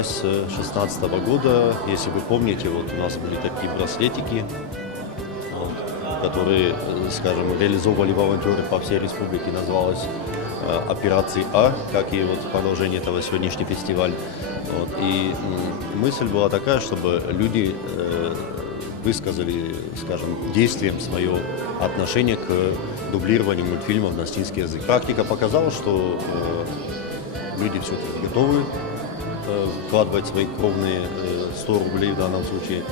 началась с 2016 года. Если вы помните, вот у нас были такие браслетики, вот, которые, скажем, реализовывали волонтеры по всей республике. Называлась «Операции А», как и вот продолжение этого сегодняшний фестиваль. Вот, и мысль была такая, чтобы люди высказали, скажем, действием свое отношение к дублированию мультфильмов на астинский язык. Практика показала, что люди все-таки готовы вкладывать свои кровные 100 рублей в данном случае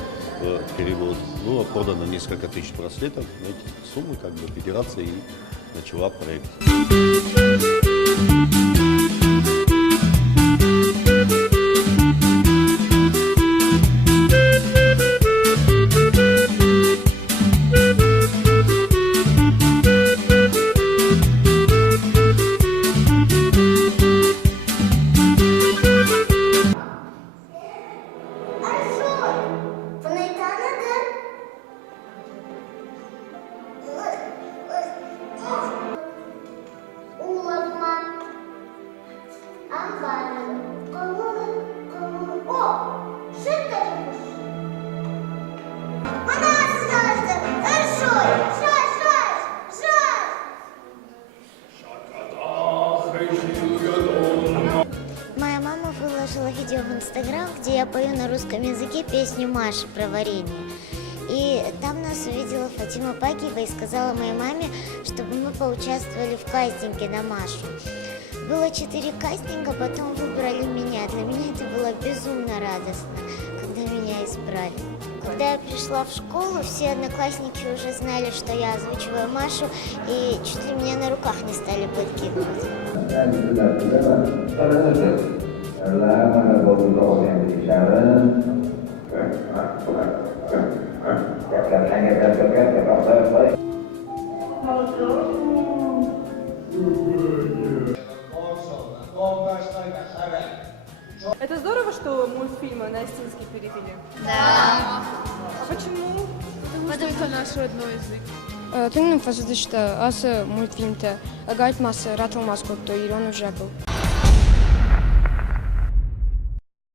в перевод. Было продано несколько тысяч браслетов. Эти суммы как бы федерация и начала проект. Моя мама выложила видео в Инстаграм, где я пою на русском языке песню Маши про варенье. И там нас увидела Фатима Пакиева и сказала моей маме, чтобы мы поучаствовали в кастинге на Машу. Было 4 кастинга, потом выбрали меня. Для меня это было безумно радостно, когда меня избрали. Когда я пришла в школу, все одноклассники уже знали, что я озвучиваю Машу, и чуть ли меня на руках не стали подкидывать. Это здорово, что мультфильмы на астинский перевели? Да. А почему? Потому что наш родной язык. Тünün fasıdışta ası multfilmte agayt ması ratılmaz kotto İran Ujabıl.